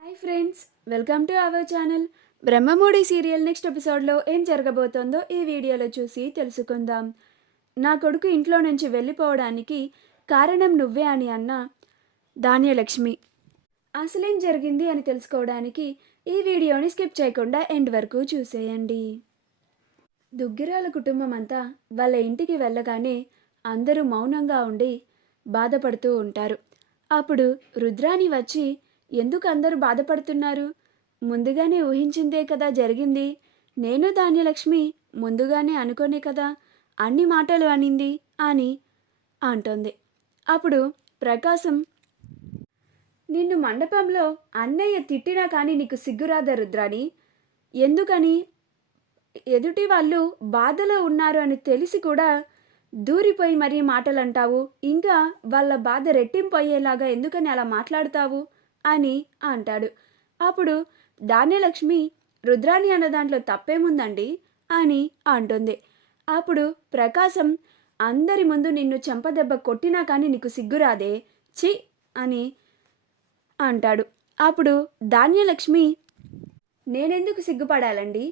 Hi friends, welcome to our channel. Brahmamudi serial next ఎపిసోడ్లో ఏం జరగబోతోందో ఈ వీడియోలో చూసి తెలుసుకుందాం. నా కొడుకు ఇంట్లో నుంచి వెళ్ళిపోవడానికి కారణం నువ్వే అని అన్న ధాన్యలక్ష్మి. అసలేం జరిగింది అని తెలుసుకోవడానికి ఈ వీడియోని స్కిప్ చేయకుండా ఎండ్ వరకు చూసేయండి. దుగ్గిరాల కుటుంబం అంతా వాళ్ళ ఇంటికి వెళ్ళగానే అందరూ మౌనంగా ఉండి బాధపడుతూ ఉంటారు. అప్పుడు రుద్రాని వచ్చి, ఎందుకు అందరూ బాధపడుతున్నారు? ముందుగానే ఊహించిందే కదా జరిగింది. నేను ధాన్యలక్ష్మి ముందుగానే అనుకోనే కదా అన్ని మాటలు అనింది అని అంటోంది. అప్పుడు ప్రకాశం, నిన్ను మండపంలో అన్నయ్య తిట్టినా కానీ నీకు సిగ్గురాదా రుద్రాని? ఎందుకని ఎదుటి వాళ్ళు బాధలో ఉన్నారు అని తెలిసి కూడా దూరిపోయి మరీ మాటలంటావు? ఇంకా వాళ్ళ బాధ రెట్టింపు అయ్యేలాగా ఎందుకని అలా మాట్లాడతావు అని అంటాడు. అప్పుడు ధాన్యలక్ష్మి, రుద్రాణి అన్న దాంట్లో తప్పేముందండి అని అంటుంది. అప్పుడు ప్రకాశం, అందరి ముందు నిన్ను చెంపదెబ్బ కొట్టినా కానీ నీకు సిగ్గురాదే, చి అని అంటాడు. అప్పుడు ధాన్యలక్ష్మి, నేనెందుకు సిగ్గుపడాలండి?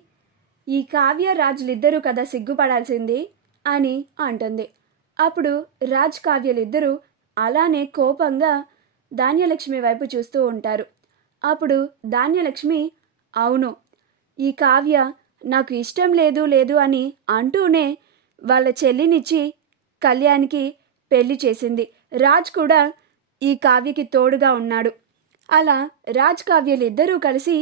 ఈ కావ్య రాజులిద్దరూ కదా సిగ్గుపడాల్సింది అని అంటుంది. అప్పుడు రాజ్ కావ్యలిద్దరూ అలానే కోపంగా ధాన్యలక్ష్మి వైపు చూస్తూ ఉంటారు. అప్పుడు ధాన్యలక్ష్మి, అవును, ఈ కావ్య నాకు ఇష్టం లేదు లేదు అని అంటూనే వాళ్ళ చెల్లినిచ్చి కళ్యాణ్కి పెళ్లి చేసింది. రాజ్ కూడా ఈ కావ్యకి తోడుగా ఉన్నాడు. అలా రాజ్ కావ్యలిద్దరూ కలిసి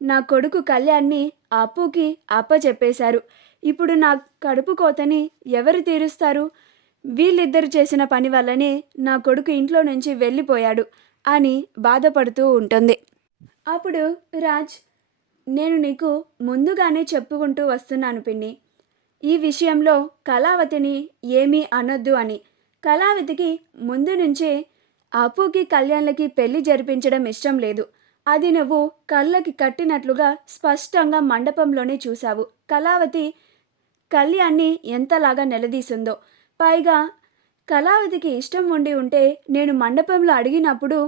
నా కొడుకు కళ్యాణ్ని అప్పుకి అప్పచెప్పేశారు. ఇప్పుడు నా కడుపు కోతని ఎవరు తీరుస్తారు? వీళ్ళిద్దరు చేసిన పని వల్లనే నా కొడుకు ఇంట్లో నుంచి వెళ్ళిపోయాడు అని బాధపడుతూ ఉంటుంది. అప్పుడు రాజ్, నేను నీకు ముందుగానే చెప్పుకుంటూ వస్తున్నాను పిన్ని, ఈ విషయంలో కళావతిని ఏమీ అనొద్దు అని. కళావతికి ముందు నుంచే అప్పుకి కళ్యాణ్లకి పెళ్లి జరిపించడం ఇష్టం లేదు. అది నువ్వు కళ్ళకి కట్టినట్లుగా స్పష్టంగా మండపంలోనే చూశావు. కళావతి కళ్యాణ్ని ఎంతలాగా నిలదీసిందో. పైగా కళావతికి ఇష్టం ఉండి ఉంటే నేను మండపంలో అడిగినప్పుడు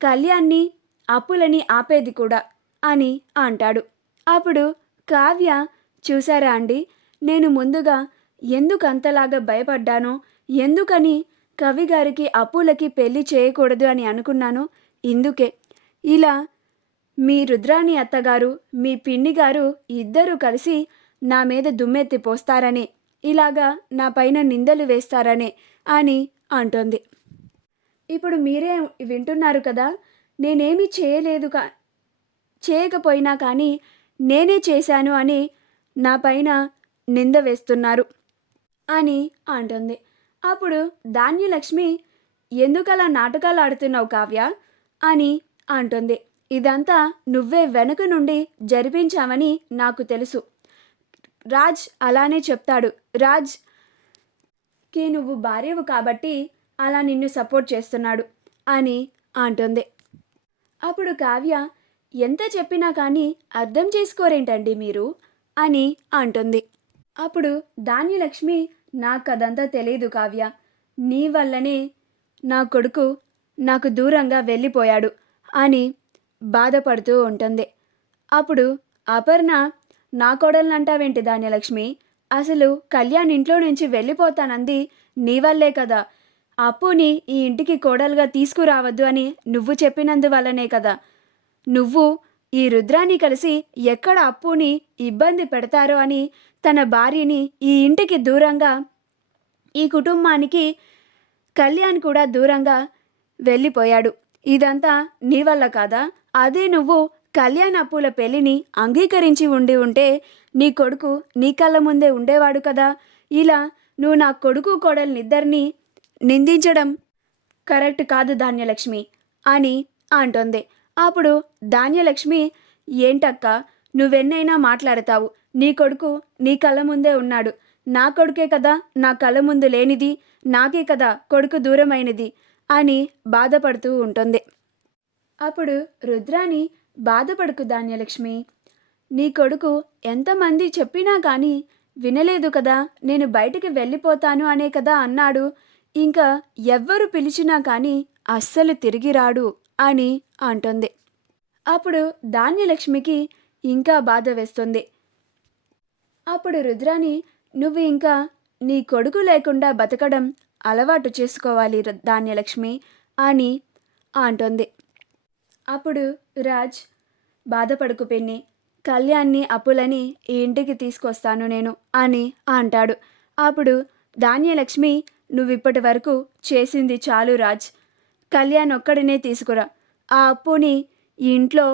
కళ్యాణ్ని అప్పులని ఆపేది కూడా అని అంటాడు. అప్పుడు కావ్య, చూసారా అండి, నేను ముందుగా ఎందుకు అంతలాగా భయపడ్డానో, ఎందుకని కవి గారికి అప్పులకి పెళ్లి చేయకూడదు అని అనుకున్నాను. ఇందుకే ఇలా మీ రుద్రాణి అత్తగారు, మీ పిన్ని గారు ఇద్దరూ కలిసి నా మీద దుమ్మెత్తి పోస్తారనే, ఇలాగా నా పైన నిందలు వేస్తారనే అని అంటోంది. ఇప్పుడు మీరే వింటున్నారు కదా, నేనేమీ చేయకపోయినా కానీ నేనే చేశాను అని నా పైన నింద వేస్తున్నారు అని అంటుంది. అప్పుడు ధాన్యలక్ష్మి, ఎందుకలా నాటకాలు ఆడుతున్నావు కావ్య అని అంటుంది. ఇదంతా నువ్వే వెనుక నుండి జరిపించావని నాకు తెలుసు. రాజ్ అలానే చెప్తాడు. రాజ్కి నువ్వు భార్యవు కాబట్టి అలా నిన్ను సపోర్ట్ చేస్తున్నాడు అని అంటుంది. అప్పుడు కావ్య, ఎంత చెప్పినా కానీ అర్థం చేసుకోరేంటండి మీరు అని అంటుంది. అప్పుడు ధాన్యలక్ష్మి, నాకు అదంతా తెలియదు కావ్య, నీ వల్లనే నా కొడుకు నాకు దూరంగా వెళ్ళిపోయాడు అని బాధపడుతూ ఉంటుంది. అప్పుడు అపర్ణ, నా కోడలంటావేంటి ధాన్యలక్ష్మి? అసలు కళ్యాణ్ ఇంట్లో నుంచి వెళ్ళిపోతానంది నీ వల్లే కదా. అప్పుని ఈ ఇంటికి కోడలుగా తీసుకురావద్దు అని నువ్వు చెప్పినందువల్లనే కదా. నువ్వు ఈ రుద్రాన్ని కలిసి ఎక్కడ అప్పుని ఇబ్బంది పెడతారో అని తన భార్యని ఈ ఇంటికి దూరంగా, ఈ కుటుంబానికి కళ్యాణ్ కూడా దూరంగా వెళ్ళిపోయాడు. ఇదంతా నీ వల్ల కాదా? అదే నువ్వు కళ్యాణ్ అప్పుల పెళ్లిని అంగీకరించి ఉంటే నీ కొడుకు నీ కళ్ళ ముందే ఉండేవాడు కదా. ఇలా నువ్వు నా కొడుకు కోడల్నిద్దరినీ నిందించడం కరెక్ట్ కాదు ధాన్యలక్ష్మి అని అంటోంది. అప్పుడు ధాన్యలక్ష్మి, ఏంటక్క నువ్వెన్నైనా మాట్లాడతావు, నీ కొడుకు నీ కళ్ళ ముందే ఉన్నాడు. నా కొడుకే కదా నా కళ్ళ ముందు లేనిది, నాకే కదా కొడుకు దూరమైనది అని బాధపడుతూ ఉంటుంది. అప్పుడు రుద్రాని, బాధపడుకు ధాన్యలక్ష్మి, నీ కొడుకు ఎంతమంది చెప్పినా కానీ వినలేదు కదా. నేను బయటికి వెళ్ళిపోతాను అనే కదా అన్నాడు. ఇంకా ఎవ్వరు పిలిచినా కానీ అస్సలు తిరిగి రాడు అని అంటుంది. అప్పుడు ధాన్యలక్ష్మికి ఇంకా బాధ వేస్తుంది. అప్పుడు రుద్రాని, నువ్వు ఇంకా నీ కొడుకు లేకుండా బతకడం అలవాటు చేసుకోవాలి ధాన్యలక్ష్మి అని అంటుంది. అప్పుడు రాజ్, బాధపడుకు పిన్ని, కళ్యాణ్ని అప్పులని ఈ ఇంటికి తీసుకొస్తాను నేను అని అంటాడు. అప్పుడు ధాన్యలక్ష్మి, నువ్విప్పటి వరకు చేసింది చాలు రాజ్, కళ్యాణ్ ఒక్కడినే తీసుకురా, ఆ అప్పుని ఈ ఇంట్లో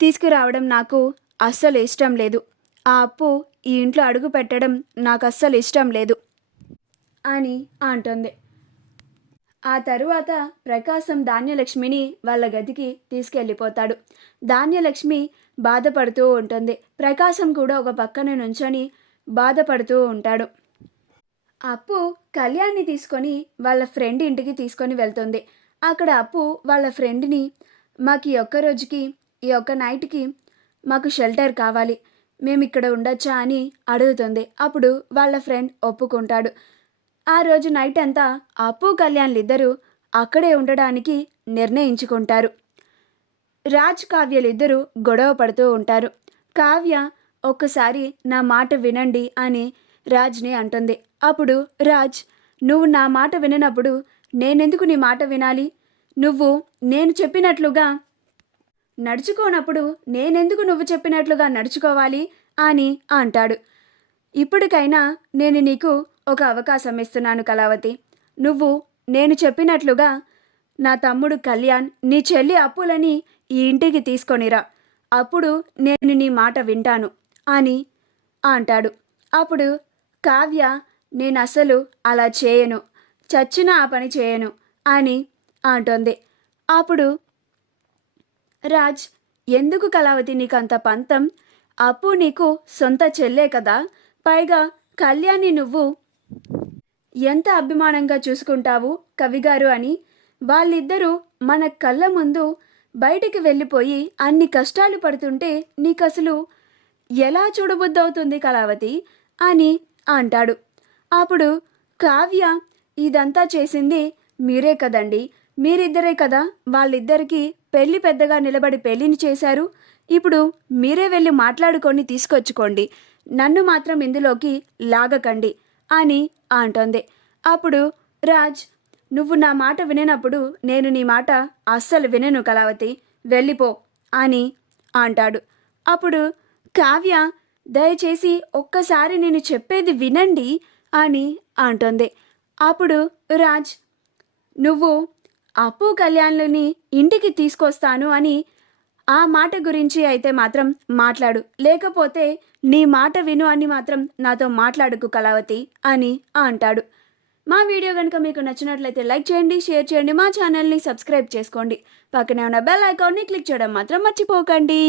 తీసుకురావడం నాకు అస్సలు ఇష్టం లేదు, ఆ అప్పు ఈ ఇంట్లో అడుగు పెట్టడం నాకు అస్సలు ఇష్టం లేదు అని అంటుంది. ఆ తరువాత ప్రకాశం ధాన్యలక్ష్మిని వాళ్ళ గదికి తీసుకెళ్ళిపోతాడు. ధాన్యలక్ష్మి బాధపడుతూ ఉంటుంది. ప్రకాశం కూడా ఒక పక్కన నుంచొని బాధపడుతూ ఉంటాడు. అప్పు కళ్యాణ్ని తీసుకొని వాళ్ళ ఫ్రెండ్ ఇంటికి తీసుకొని వెళ్తుంది. అక్కడ అప్పు వాళ్ళ ఫ్రెండ్ని, మాకు ఈ ఒక్క రోజుకి, ఈ ఒక్క నైట్కి మాకు షెల్టర్ కావాలి, మేము ఇక్కడ ఉండొచ్చా అని అడుగుతుంది. అప్పుడు వాళ్ళ ఫ్రెండ్ ఒప్పుకుంటాడు. ఆ రోజు నైట్ అంతా అప్పు కళ్యాణ్లిద్దరూ అక్కడే ఉండడానికి నిర్ణయించుకుంటారు. రాజ్ కావ్యలిద్దరూ గొడవ పడుతూ ఉంటారు. కావ్య, ఒక్కసారి నా మాట వినండి అని రాజ్ని అంటుంది. అప్పుడు రాజ్, నువ్వు నా మాట విననప్పుడు నేనెందుకు నీ మాట వినాలి, నువ్వు నేను చెప్పినట్లుగా నడుచుకోనప్పుడు నేనెందుకు నువ్వు చెప్పినట్లుగా నడుచుకోవాలి అని అంటాడు. ఇప్పటికైనా నేను నీకు ఒక అవకాశం ఇస్తున్నాను కళావతి, నువ్వు నేను చెప్పినట్లుగా నా తమ్ముడు కళ్యాణ్, నీ చెల్లి అప్పులని ఈ ఇంటికి తీసుకొనిరా, అప్పుడు నేను నీ మాట వింటాను అని అంటాడు. అప్పుడు కావ్య, నేను అసలు అలా చేయను, చచ్చినా ఆ పని చేయను అని అంటోంది. అప్పుడు రాజ్, ఎందుకు కళావతి నీకు అంత పంతం, అప్పు నీకు సొంత చెల్లే కదా, పైగా కళ్యాణ్ని నువ్వు ఎంత అభిమానంగా చూసుకుంటావు కవిగారు అని, వాళ్ళిద్దరూ మన కళ్ళ ముందు బయటికి వెళ్ళిపోయి అన్ని కష్టాలు పడుతుంటే నీకసలు ఎలా చూడబుద్దవుతుంది కళావతి అని అంటాడు. అప్పుడు కావ్య, ఇదంతా చేసింది మీరే కదండి, మీరిద్దరే కదా వాళ్ళిద్దరికీ పెళ్లి పెద్దగా నిలబడి పెళ్లిని చేశారు, ఇప్పుడు మీరే వెళ్ళి మాట్లాడుకొని తీసుకొచ్చుకోండి, నన్ను మాత్రం ఇందులోకి లాగకండి అని అంటోంది. అప్పుడు రాజ్, నువ్వు నా మాట విననప్పుడు నేను నీ మాట అస్సలు వినను కళావతి, వెళ్ళిపో అని అంటాడు. అప్పుడు కావ్య, దయచేసి ఒక్కసారి నేను చెప్పేది వినండి అని అంటుంది. అప్పుడు రాజ్, నువ్వు అప్పు కళ్యాణ్లని ఇంటికి తీసుకొస్తాను అని ఆ మాట గురించి అయితే మాత్రం మాట్లాడు, లేకపోతే నీ మాట విను అని మాత్రం నాతో మాట్లాడుకు కళావతి అని అంటాడు. మా వీడియో కనుక మీకు నచ్చినట్లయితే లైక్ చేయండి, షేర్ చేయండి, మా ఛానల్ని సబ్స్క్రైబ్ చేసుకోండి, పక్కనే ఉన్న బెల్ ఐకాన్ని క్లిక్ చేయడం మాత్రం మర్చిపోకండి.